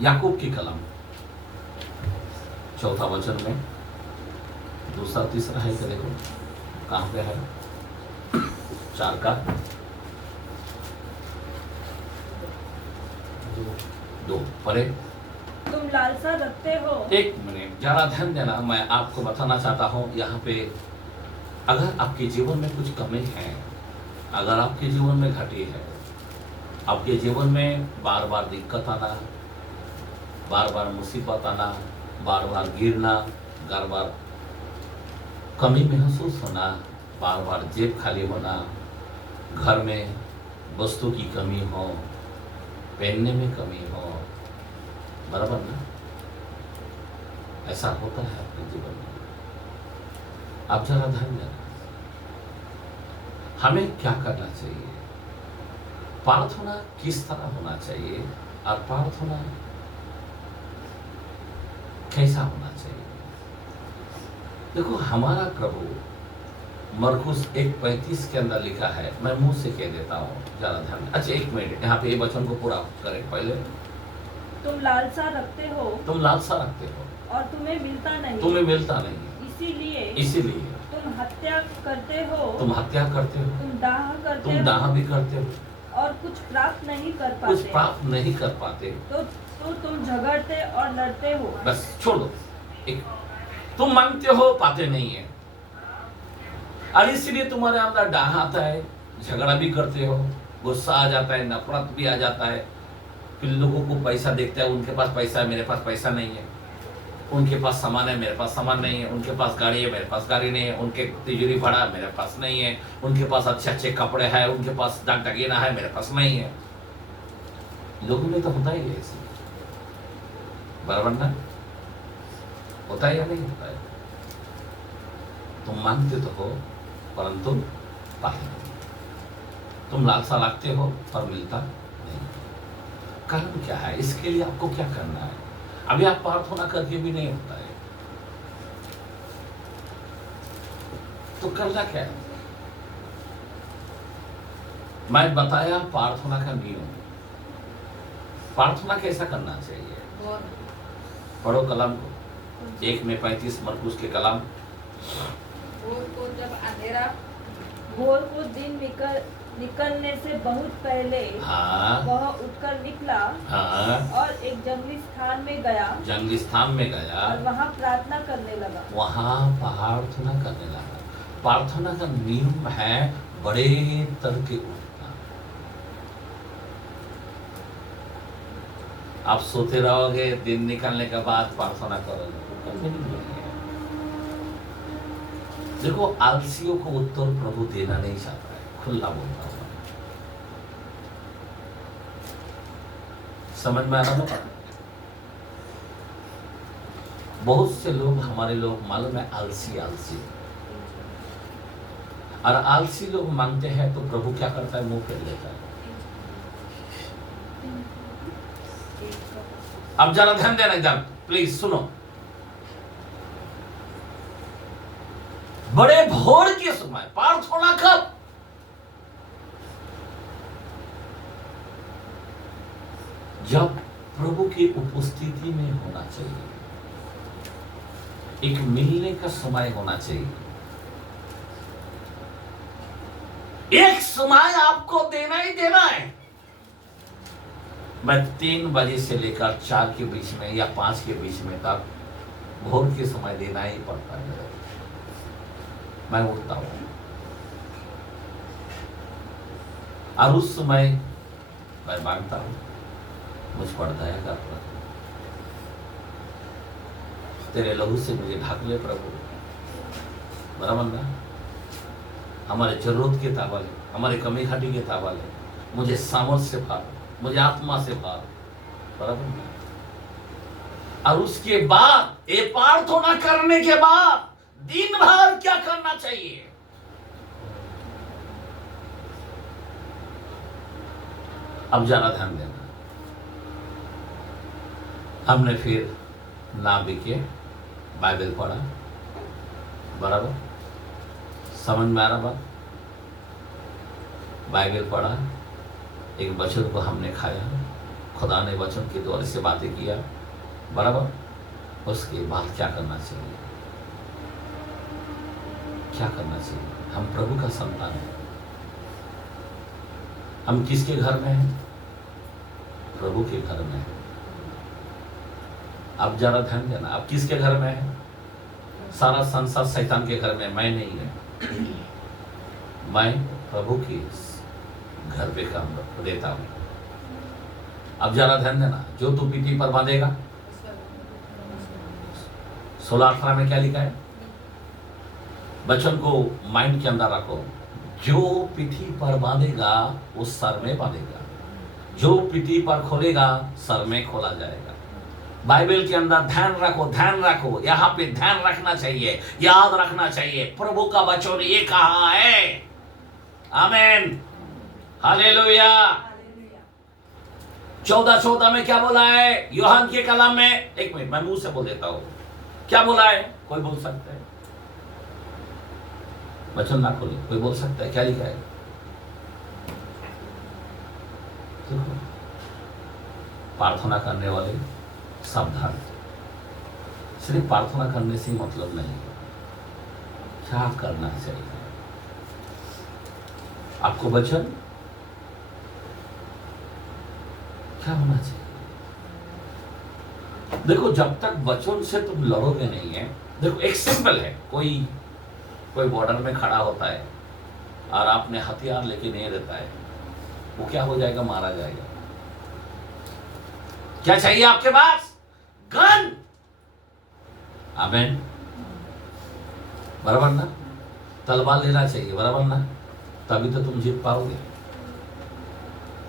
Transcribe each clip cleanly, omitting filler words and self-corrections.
याकूब की कलम, चौथा वचन में दूसरा तीसरा है कि देखो कहाँ पे है, 4 का 2 परे। तुम लालसा रखते हो। एक मिनट जरा ध्यान देना, मैं आपको बताना चाहता हूँ यहाँ पे, अगर आपके जीवन में कुछ कमी है, अगर आपके जीवन में घटी है, आपके जीवन में बार बार दिक्कत आना, बार बार मुसीबत आना, बार बार गिरना, बार बार कमी महसूस होना, बार बार जेब खाली होना, घर में वस्तु की कमी हो, पहनने में कमी हो, बराबर ना, ऐसा होता है अपने जीवन में। आप जरा ध्यान देना, हमें क्या करना चाहिए, प्रार्थना किस तरह होना चाहिए और प्रार्थना कैसा होना चाहिए। देखो हमारा प्रभु मरकुस 1:35 के अंदर लिखा है, मैं मुंह से कह देता हूँ, जरा ध्यान। अच्छा एक मिनट, यहाँ पे ये वचन को पूरा करें पहले। तुम लालसा रखते हो, तुम लालसा रखते हो और तुम्हें मिलता नहीं, तुम्हें मिलता नहीं, इसीलिए तुम हत्या करते हो, तुम हत्या करते हो, तुम डाह करते तुम हो, डाह भी करते हो, और कुछ प्राप्त नहीं कर कुछ पाते, प्राप्त नहीं कर पाते, तो तुम झगड़ते और लड़ते हो। बस छोड़ दो। एक, तुम मांगते हो पाते नहीं है, और इसलिए तुम्हारे अंदर डाह आता है, झगड़ा भी करते हो, गुस्सा आ जाता है, नफरत भी आ जाता है। फिर लोगों को पैसा देखता है, उनके पास पैसा है, मेरे पास पैसा नहीं है, उनके पास सामान है, मेरे पास सामान नहीं है, उनके पास गाड़ी है, मेरे पास गाड़ी नहीं है, उनके तिजोरी भरा मेरे पास नहीं है, उनके पास अच्छे अच्छे कपड़े हैं, उनके पास दाग डगीना है, मेरे पास नहीं है। लोगों में तो होता ही है ऐसे, बराबर ना, होता है या नहीं होता है। तुम मांगते तो हो परंतु पाते नहीं, तुम लालसा रखते हो पर मिलता नहीं। कारण क्या है, इसके लिए आपको क्या करना है। अभी आप प्रार्थना करके भी नहीं होता है, तो करना क्या है। मैं बताया प्रार्थना का नियम, प्रार्थना कैसा करना चाहिए। पढ़ो कलाम को, 1:35 मरकुस के कलाम। भोर को जब अंधेरा, भोर को दिन निकलने से बहुत पहले हाँ वह उठकर निकला, हाँ, और एक जंगली स्थान में गया, जंगली स्थान में गया, और वहाँ प्रार्थना करने लगा। वहां प्रार्थना करने लगा। प्रार्थना का नियम है बड़े तड़के उठना। आप सोते रहोगे, दिन निकलने के बाद प्रार्थना करोगे, कभी नहीं मिलेगा। देखो आलसियों को उत्तर प्रभु देना नहीं चाहता है, खुला बोलता हूँ, समझ में आ रहा होगा। बहुत से लोग, हमारे लोग मालूम है आलसी आलसी, और आलसी लोग मांगते हैं तो प्रभु क्या करता है, मुंह फेर लेता है। अब जरा ध्यान देना इधर, प्लीज सुनो। बड़े भोर के समय प्रार्थना कब, जब प्रभु की उपस्थिति में होना चाहिए, एक मिलने का समय होना चाहिए। एक समय आपको देना ही देना है। मैं 3 बजे से लेकर 4 के बीच में या 5 के बीच में तक भोर के समय देना ही पड़ता है। मैं उठता हूं और उस समय मैं मांगता हूं, मुझ पर दया कर प्रभु, तेरे लहू से मुझे ढक ले प्रभु, बराबर ना। हमारे जरूरत के ताबले, हमारे कमी घाटी के ताबले मुझे सामर्थ से भर, मुझे आत्मा से भर, बराबर ना। और उसके बाद ये प्रार्थना करने के बाद दिन भर क्या करना चाहिए। अब जरा ध्यान देना, हमने फिर ना बिके बाइबल पढ़ा, बराबर, समझ में आ रहा बात। बाइबल पढ़ा, एक बचन को हमने खाया, खुदा ने वचन के द्वारा से बातें किया, बराबर। उसके बाद क्या करना चाहिए, क्या करना चाहिए? हम प्रभु का संतान है। हम किसके घर में हैं? प्रभु के घर में हैं। अब जरा ध्यान देना, अब किसके घर में है? सारा संसार शैतान के घर में, मैं नहीं है। मैं प्रभु के घर पे काम देता हूं। अब जरा ध्यान देना, जो तू पीठी पर बांधेगा, 16:18 में क्या लिखा है? वचन को माइंड के अंदर रखो। जो पीठी पर बांधेगा वो सर में बांधेगा, जो पीठी पर खोलेगा सर में खोला जाएगा। बाइबल के अंदर ध्यान रखो, ध्यान रखो, यहाँ पे ध्यान रखना चाहिए, याद रखना चाहिए। प्रभु का वचन ये कहा है। आमीन, हालेलुया। 14:14 में क्या बोला है? यूहन्ना के कलाम में, एक मिनट मैं मुंह से बोल देता हूं, क्या बोला है? कोई बोल सकता है? वचन ना खोले, कोई बोल सकता है? क्या लिखा है? देखो, प्रार्थना करने वाले सावधान। सिर्फ प्रार्थना करने से मतलब नहीं, क्या करना चाहिए आपको? वचन क्या होना चाहिए? देखो, जब तक वचन से तुम लड़ोगे नहीं है, देखो एक सिंपल है, कोई बॉर्डर में खड़ा होता है और आपने हथियार लेके नहीं रहता है, वो क्या हो जाएगा? मारा जाएगा। क्या चाहिए आपके पास? गन। आमीन, बराबर ना? तलवार लेना चाहिए, बराबर ना? तभी तो तुम जीत पाओगे।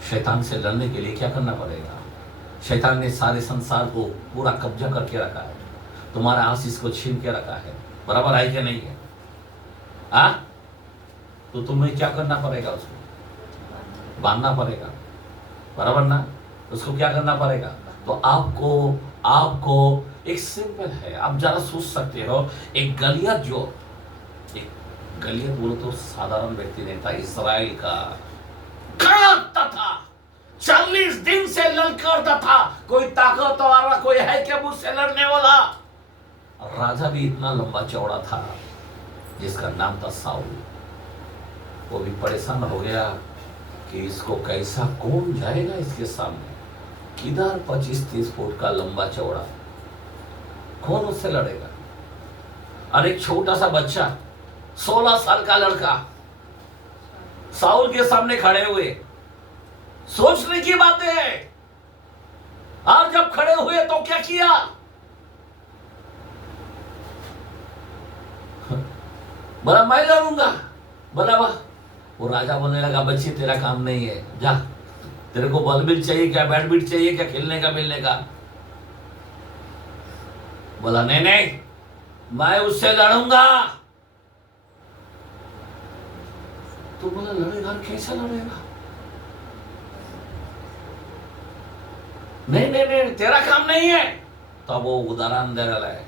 शैतान से लड़ने के लिए क्या करना पड़ेगा? शैतान ने सारे संसार को पूरा कब्जा करके रखा है, तुम्हारा आशीष को छीन के रखा है, बराबर है क्या नहीं है? तो तुम्हें क्या करना पड़ेगा? उसको बांधना पड़ेगा, बराबर ना? उसको क्या करना पड़ेगा? तो आपको एक सिंपल है, आप जरा सोच सकते हो। एक गलियत बोलो तो साधारण व्यक्ति नहीं था, इस्राएल का करता था, 40 दिन से ललकारता था। कोई ताकत वाला कोई है क्या मुझसे लड़ने वाला? राजा भी इतना लंबा चौड़ा था जिसका नाम था साउल। वो भी परेशान हो गया कि इसको कैसा, कौन जाएगा इसके सामने? किधर 25-30 फुट का लंबा चौड़ा, कौन उससे लड़ेगा? और एक छोटा सा बच्चा, 16 साल का लड़का साउल के सामने खड़े हुए। सोचने की बातें है। और जब खड़े हुए तो क्या किया? बोला मैं लड़ूंगा। बोला वाह। वो राजा बोलने लगा, बच्चे तेरा काम नहीं है, जा, तेरे को बॉल भी चाहिए क्या, बैट भी चाहिए क्या, खेलने का मिलने का? बोला नहीं, मैं उससे लड़ूंगा। तो बोला लड़ेगा, कैसा लड़ेगा? नहीं, तेरा काम नहीं है। तब वो उदाहरण दे रहा है,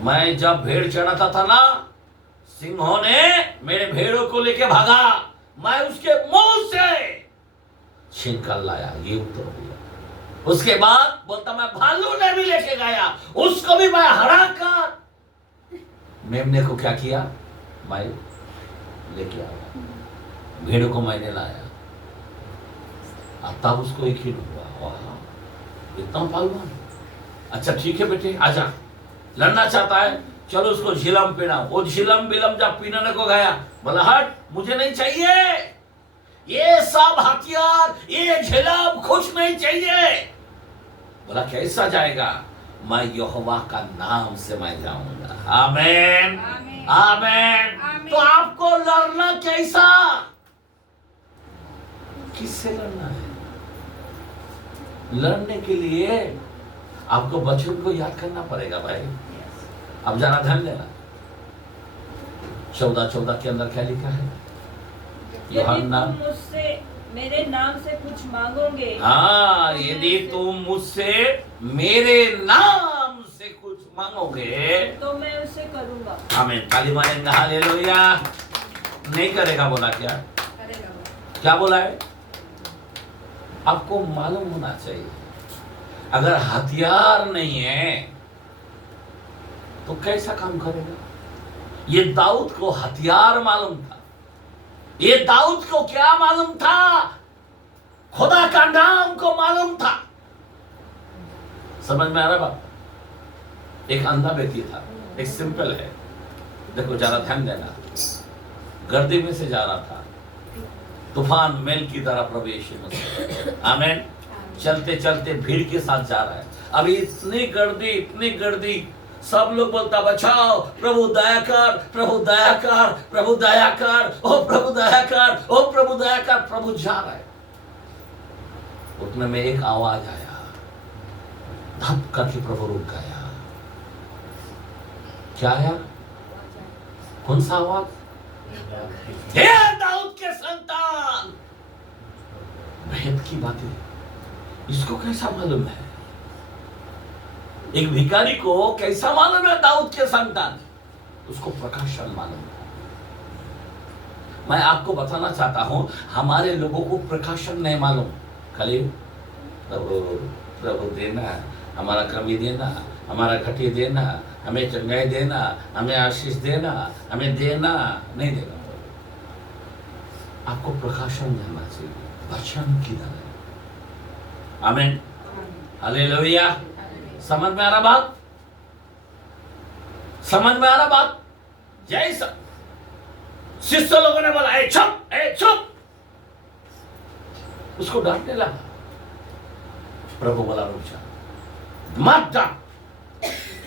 मैं जब भेड़ चढ़ाता था ना, सिंहों ने मेरे भेड़ों को लेके भागा, मैं उसके मुंह से छीन कर लाया। ये उत्तर हुआ। उसके बाद बोलता मैं भालू ने भी लेके गया, उसको भी मैं हरा कर मेमने को क्या किया, मैं लेके आया, भेड़ों को मैंने लाया। तब उसको एक ही हुआ, इतना पालवान। अच्छा ठीक है बेटे, आजा, लड़ना चाहता है, चलो उसको झिलम पीना। वो झिलम बिलम जब पीने को गया, बोला हट, मुझे नहीं चाहिए ये सब हथियार, ये झिलम कुछ नहीं चाहिए। बोला कैसा जाएगा? मैं यहोवा का नाम से मैं जाऊंगा। आमीन, आमीन। तो आपको लड़ना कैसा, किससे लड़ना है? लड़ने के लिए आपको वचन को याद करना पड़ेगा भाई। अब जाना ध्यान देना, 14:14 के अंदर क्या लिखा है? यूहन्ना, मुझसे मेरे नाम से कुछ मांगोगे, हाँ, यदि तुम मुझसे मेरे नाम से कुछ मांगोगे तो मैं उसे करूंगा। आमीन, ताली मारेंगे, हालेलुया। नहीं करेगा बोला, क्या बोला है? आपको मालूम होना चाहिए, अगर हथियार नहीं है तो कैसा काम करेगा? ये दाऊद को हथियार मालूम था। ये दाऊद को क्या मालूम था? खुदा का नाम को मालूम था। समझ में आ रहा बात? एक अंधा व्यक्ति था, एक सिंपल है, देखो जरा ध्यान देना। गर्दी में से जा रहा था, तूफान मेल की तरह प्रवेश, आमीन। चलते चलते भीड़ के साथ जा रहा है। अभी इतनी गर्दी, सब लोग बोलता बचाओ, प्रभु दया कर, प्रभु दया कर, प्रभु दया कर, ओ प्रभु दया कर, ओ प्रभु दया कर। प्रभु जा रहा है, उतने में एक आवाज आया, धप करके प्रभु रुक गया। क्या आया? कौन सा आवाज? हे दाऊद के संतान। भेद की बातें इसको कैसा मालूम है? एक भिखारी को कैसा मालूम है दाऊद के संतान? उसको प्रकाशन मालूम है। मैं आपको बताना चाहता हूं, हमारे लोगों को प्रकाशन नहीं मालूम। खाली प्रभु प्रभु देना, हमारा कमी देना, हमारा घटी देना, हमें चंगाई देना, हमें आशीष देना, हमें देना नहीं देना। आपको प्रकाशन जानना चाहिए, वचन किधर है? आमीन, हालेलुया। समझ में आ रहा बात? समझ में आ रहा बात? जैसा शिष्य लोगों ने बोला ए चुप, उसको डांटने लगा। प्रभु बोला रुक जा, मत डांट।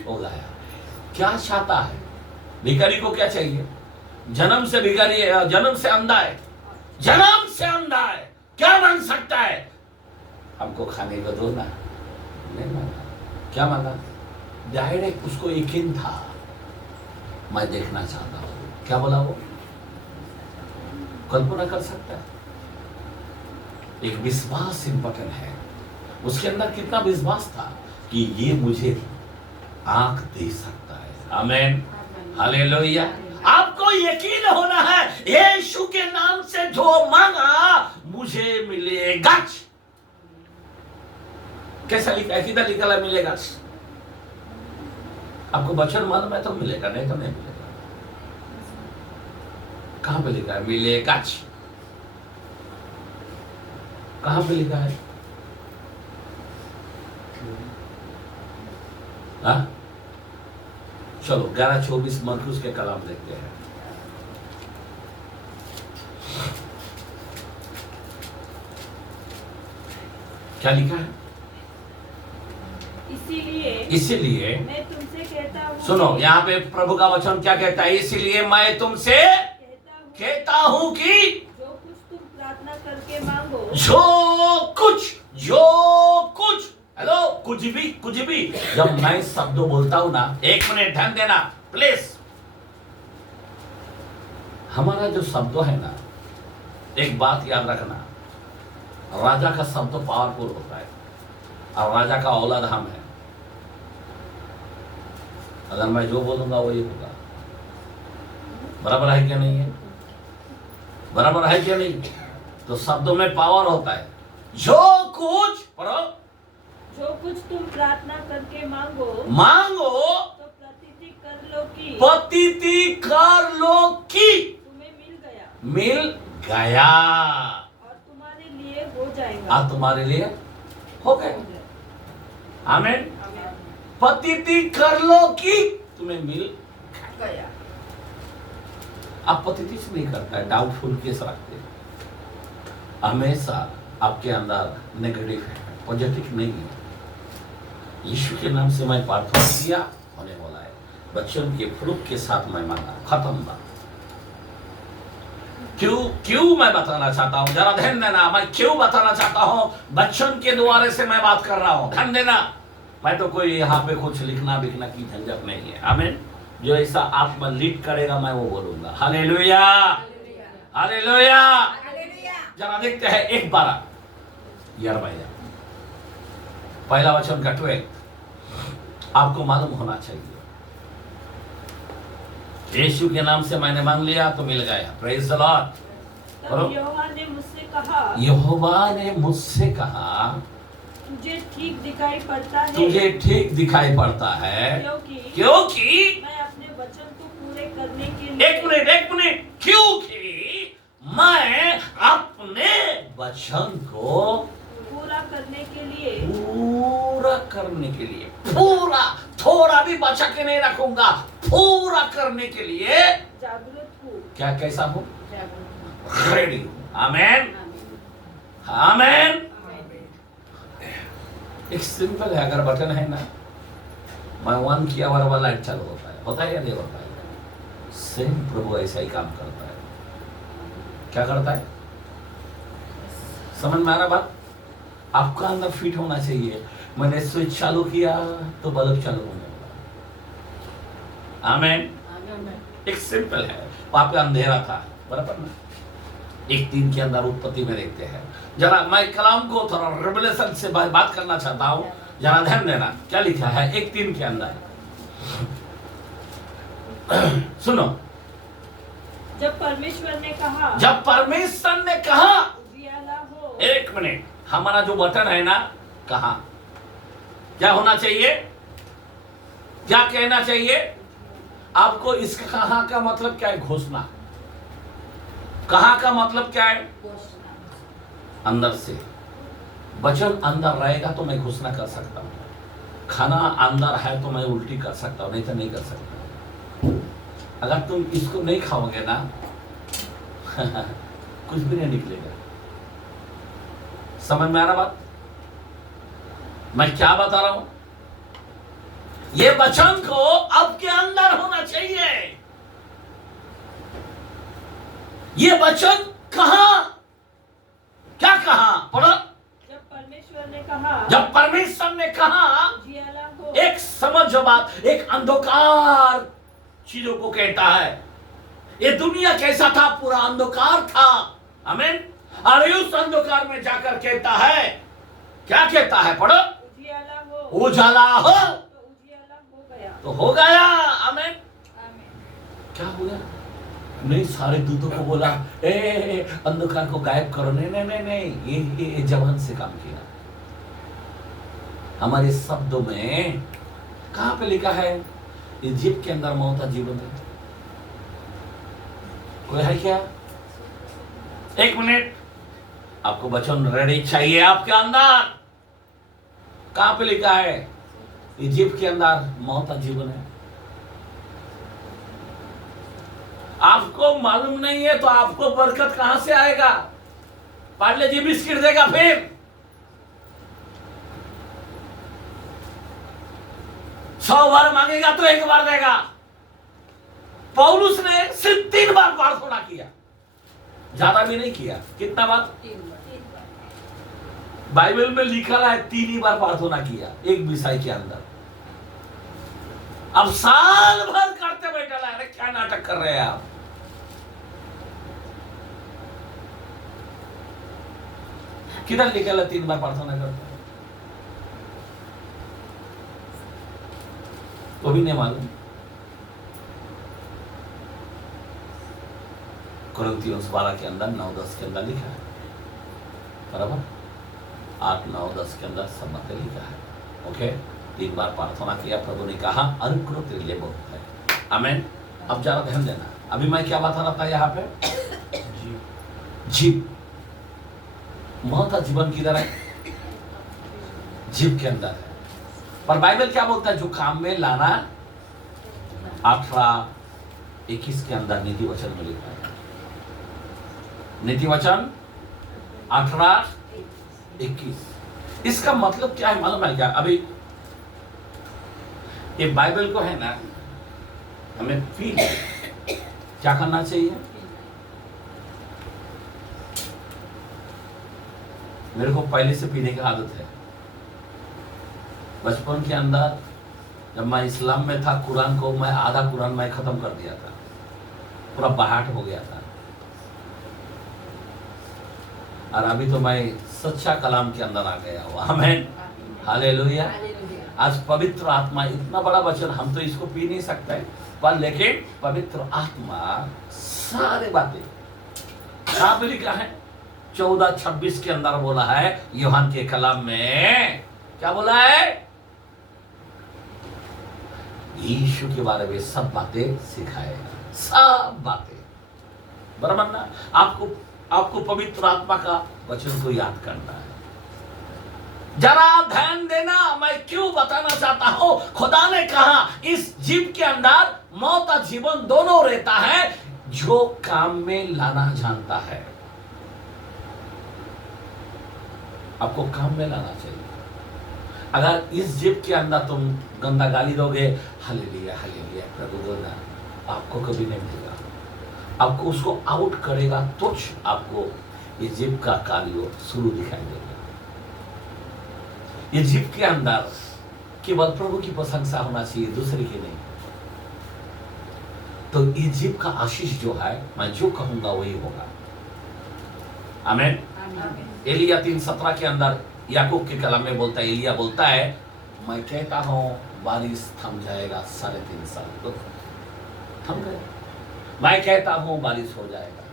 हो गया। क्या चाहता है? भिखारी को क्या चाहिए? जन्म से भिखारी है, जन्म से अंधा है, जन्म से अंधा है, क्या मांग सकता है? हमको खाने को दो ना। नहीं मांगा। क्या मांगा? डायरेक्ट उसको यकीन था, मैं देखना चाहता हूं। क्या बोला वो? कल्पना कर सकता है? एक विश्वास इंपॉर्टेंट है। उसके अंदर कितना विश्वास था कि ये मुझे आंख दे सकता है। आमीन, हालेलुया। आपको यकीन होना है, यीशु के नाम से जो मांगा मुझे मिलेगा। कैसा लिखा है? किधर लिखा है मिलेगा? आपको वचन मालूम है तो मिलेगा, नहीं तो नहीं मिलेगा। कहां पे लिखा है मिलेगा? कहां पे लिखा है? हाँ? चलो 11:24 मरकुस के कलाम देखते हैं। क्या लिखा है? इसीलिए मैं तुमसे कहता हूँ, सुनो, यहाँ पे प्रभु का वचन क्या कहता है? इसीलिए मैं तुमसे कहता हूँ कि जो कुछ तुम प्रार्थना करके मांगो, जो कुछ हेलो, कुछ भी जब मैं शब्द बोलता हूं ना, 1 मिनट ध्यान देना प्लीज। हमारा जो शब्द है ना, एक बात याद रखना, राजा का शब्द पावरफुल होता है और राजा का औलाद हम है। अगर मैं जो बोलूंगा वही होगा। बराबर है क्या नहीं है? बराबर है क्या नहीं? तो शब्दों में पावर होता है। जो कुछ पढ़ो, जो कुछ तुम प्रार्थना करके मांगो तो प्रतीति कर लो कि तुम्हें मिल गया और तुम्हारे लिए हो जाएगा। तुम्हारे लिए हो गया। आमीन। प्रतीति कर लो कि तुम्हें मिल गया। आप प्रतीति से नहीं करता है, डाउटफुल केस रखते हैं। हमेशा आपके अंदर नेगेटिव है, पॉजिटिव नहीं है। यीशु के नाम से मैं प्रार्थना किया, होने वाला है। बच्चन के फ्रूट के साथ मैं मांगा, खत्म बात। क्यों मैं बताना चाहता हूं, जरा ध्यान देना। मैं क्यों बताना चाहता हूं? बच्चन के द्वारे से मैं बात कर रहा हूं, ध्यान देना। मैं तो कोई यहाँ पे कुछ लिखना बिखना की झंझट नहीं है। आमीन। जो ऐसा आप में लीड करेगा मैं वो बोलूंगा। Hallelujah, hallelujah. जरा देखते हैं 1:12 यिर्मयाह पहला वचन का 12। आपको मालूम होना चाहिए, यीशु के नाम से मैंने मांग लिया तो मिल गया। Praise the Lord. तब यहोवा ने मुझसे कहा, यहोवा ने मुझसे कहा, तुझे ठीक दिखाई पड़ता है, तुझे ठीक दिखाई पड़ता है, क्योंकि मैं अपने वचन को पूरे करने के लिए, एक मिनट, क्योंकि मैं अपने वचन को पूरा करने के लिए, पूरा थोड़ा भी बचा के नहीं रखूंगा, पूरा करने के लिए जागरूक हूँ। क्या कैसा हूँ? जागरूक रेडी हूँ। आमेन, हूँ। आमेन। एक सिंपल है, अगर बटन है ना, मैं ऑन किया वाला लाइट चालू होता है या नहीं होता है? सेम प्रभु ऐसा ही काम करता है। क्या करता है? समझ में आ रहा बात? आपका अंदर फिट होना चाहिए। मैंने स्विच चालू किया तो बल्ब चालू होने वाला। आमेन। एक सिंपल है, वहां पे अंधेरा था, बराबर ना? एक दिन के अंदर उत्पत्ति में देखते हैं। जरा मैं कलाम को थोड़ा रेवलेशन से बात करना चाहता हूँ, जरा ध्यान देना। क्या लिखा है एक दिन के अंदर? सुनो। जब परमेश्वर ने कहा, उजियाला हो। एक मिनट, हमारा जो बटन है ना, कहा क्या होना चाहिए? क्या कहना चाहिए आपको? इसका कहा का मतलब क्या है? घोषणा। कहा का मतलब क्या है? अंदर से। वचन अंदर रहेगा तो मैं घोषणा कर सकता हूँ। खाना अंदर है तो मैं उल्टी कर सकता हूँ, नहीं तो नहीं कर सकता। अगर तुम इसको नहीं खाओगे ना कुछ भी नहीं निकलेगा। समझ में आ रहा बात? मैं क्या बता रहा हूं? ये वचन को आपके अंदर होना चाहिए। ये वचन कहा? क्या कहा? पढ़ो। जब परमेश्वर ने कहा, उजियाला हो। एक समझो बात, एक अंधकार चीजों को कहता है। ये दुनिया कैसा था? पूरा अंधकार था। आमीन। और उस अंधकार में जाकर कहता है, क्या कहता है? पढ़ो। उजियाला हो। उजाला हो तो उजियाला हो गया। तो हो गया। आमीन। आमीन। क्या हो गया? नहीं, सारे दूतों को बोला ए अंधकार को गायब करो। नहीं नहीं नहीं नहीं, ये जवान से काम किया। हमारे शब्दों में कहां पे लिखा है? इजिप्ट के अंदर मौत जीवन है। कोई है क्या? एक मिनट, आपको वचन रेडी चाहिए आपके अंदर। कहां पे लिखा है? इजिप्ट के अंदर मौत जीवन है। आपको मालूम नहीं है तो आपको बरकत कहां से आएगा? पार्ले जी बिस्किट देगा फिर? 100 बार मांगेगा तो 1 बार देगा। पौलुस ने सिर्फ 3 बार प्रार्थना किया, ज्यादा भी नहीं किया। कितना बार? 3 बार। बाइबल में लिखा है 3 ही बार प्रार्थना किया एक विषय के अंदर। अब साल भर करते बैठा है। अरे क्या नाटक कर रहे हैं आप? किधर लिखा है 3 बार प्रार्थना करते? तो भी नहीं मालूम। कुरिन्थियों 12 के अंदर 9-10 के अंदर लिखा है, बराबर? 8-9-10 के अंदर सब बातें लिखा है। ओके, 3 बार प्रार्थना किया, प्रभु ने कहा अनुग्रह तेरे लिए बहुत है। आमीन। अब जरा ध्यान देना। अभी मैं क्या बता रहा था यहाँ पे? जीव। मौत का जीवन किधर है? जीव के अंदर है। पर बाइबल क्या बोलता है? जो काम में लाना 18-21 के अंदर नीति वचन में लिखा है। नीति वचन 18-21। इसका मतलब क्या है मालूम है क्या? अभी ये बाइबल को है ना, हमें फील क्या करना चाहिए? मेरे को पहले से पीने की आदत है। बचपन के अंदर जब मैं इस्लाम में था, कुरान को मैं आधा कुरान मैं खत्म कर दिया था, पूरा बहाट हो गया था। और अभी तो मैं सच्चा कलाम के अंदर आ गया हूँ। आमीन, हालेलुया। आज पवित्र आत्मा, इतना बड़ा वचन, हम तो इसको पी नहीं सकते, पर लेकिन पवित्र आत्मा सारे बातें कहां पे लिखा है? 14:26 के अंदर बोला है, यूहन्ना के कलाम में क्या बोला है? यीशु के बारे में सब बातें सिखाएगा, सब बातें, बराबर ना? आपको पवित्र आत्मा का वचन को याद करना है। जरा ध्यान देना, मैं क्यों बताना चाहता हूं। खुदा ने कहा इस जीव के अंदर मौत और जीवन दोनों रहता है, जो काम में लाना जानता है। आपको काम में लाना चाहिए। अगर इस जीव के अंदर तुम गंदा गाली दोगे, हालेलुया हालेलुया प्रभु बोलना, आपको कभी नहीं मिलेगा। आपको उसको आउट करेगा तो आपको ये जीव का कार्य शुरू दिखाई देगा। ये जीव के अंदर केवल प्रभु की प्रशंसा होना चाहिए, दूसरे की नहीं। तो ये जीव का आशीष जो है, मैं जो कहूंगा वही होगा। आमीन। एलिया 3:17 के अंदर याकूब के कलाम में बोलता है, एलिया बोलता है, मैं कहता हूं बारिश थम जाएगा 3.5 साल, तो थम गए। मैं कहता हूं बारिश हो जाएगा,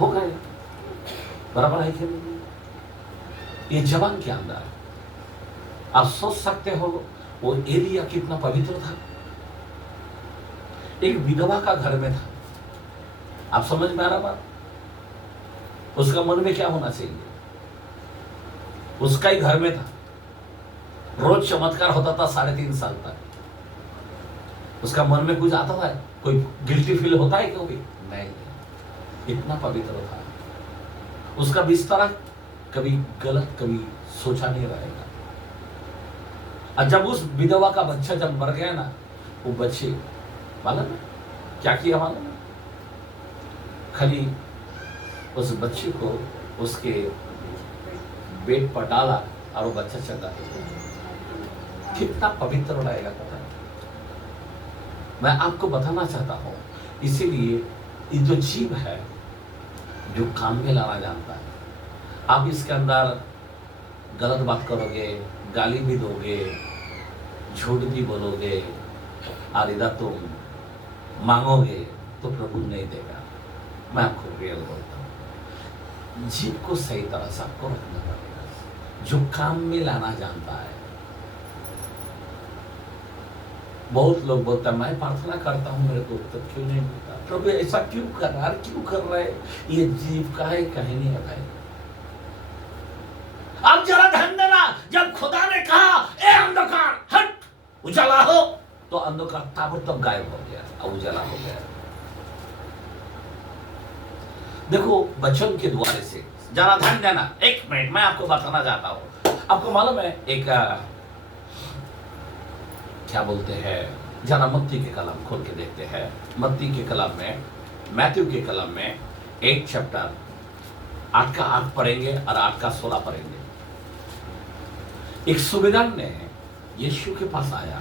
हो गए। बराबर है कि नहीं? ये जवान के अंदर आप सोच सकते हो वो एलिया कितना पवित्र था। एक विधवा का घर में था। आप समझ में आ रहा बात? उसका मन में क्या होना चाहिए? उसका ही घर में था, रोज चमत्कार होता था 3.5 साल तक। उसका मन में कुछ आता था? कोई गिल्टी फील होता है कभी? नहीं, इतना पवित्र था। उसका बिस्तरा कभी गलत कभी सोचा नहीं रहेगा। और जब उस विधवा का बच्चा जब मर गया ना, वो बच्चे मालूम है क्या किया? मालूम है, खाली उस बच्चे को उसके बेड पर डाला और वो बच्चा चला गया। कितना पवित्र रहेगा पता है? मैं आपको बताना चाहता हूं, इसीलिए ये जो जीव है जो काम में लाना जानता है, आप इसके अंदर गलत बात करोगे, गाली भी दोगे, झूठ भी बोलोगे और इधर तुम मांगोगे तो प्रभु नहीं देगा। मैं आपको रियल बोलता हूं, जीव को सही तरह से आपको रखना पड़ेगा, जो काम में लाना जानता है। बहुत लोग बोलते हैं, मैं प्रार्थना करता हूं, मेरे को उत्तर क्यों नहीं मिलता? प्रभु ऐसा क्यों कर रहा है, क्यों कर रहे? ये जीव का है कहानी है भाई। अब जरा ध्यान देना, जब खुदा ने कहा ए अंधकार हट, उजाला हो, तो अंधकार ताबड़तोड़ गायब हो गया और उजाला हो गया। देखो वचन के द्वारे से जरा ध्यान देना। एक मिनट मैं आपको बताना चाहता हूं। आपको मालूम है एक क्या बोलते हैं, जरा मत्ती के कलाम खोल के देखते हैं। मत्ती के कलाम में, मैथ्यू के कलाम में 1 चैप्टर 8 का 8 पढ़ेंगे और 8 का 16 पढ़ेंगे। एक सुबेदार ने यीशु के पास आया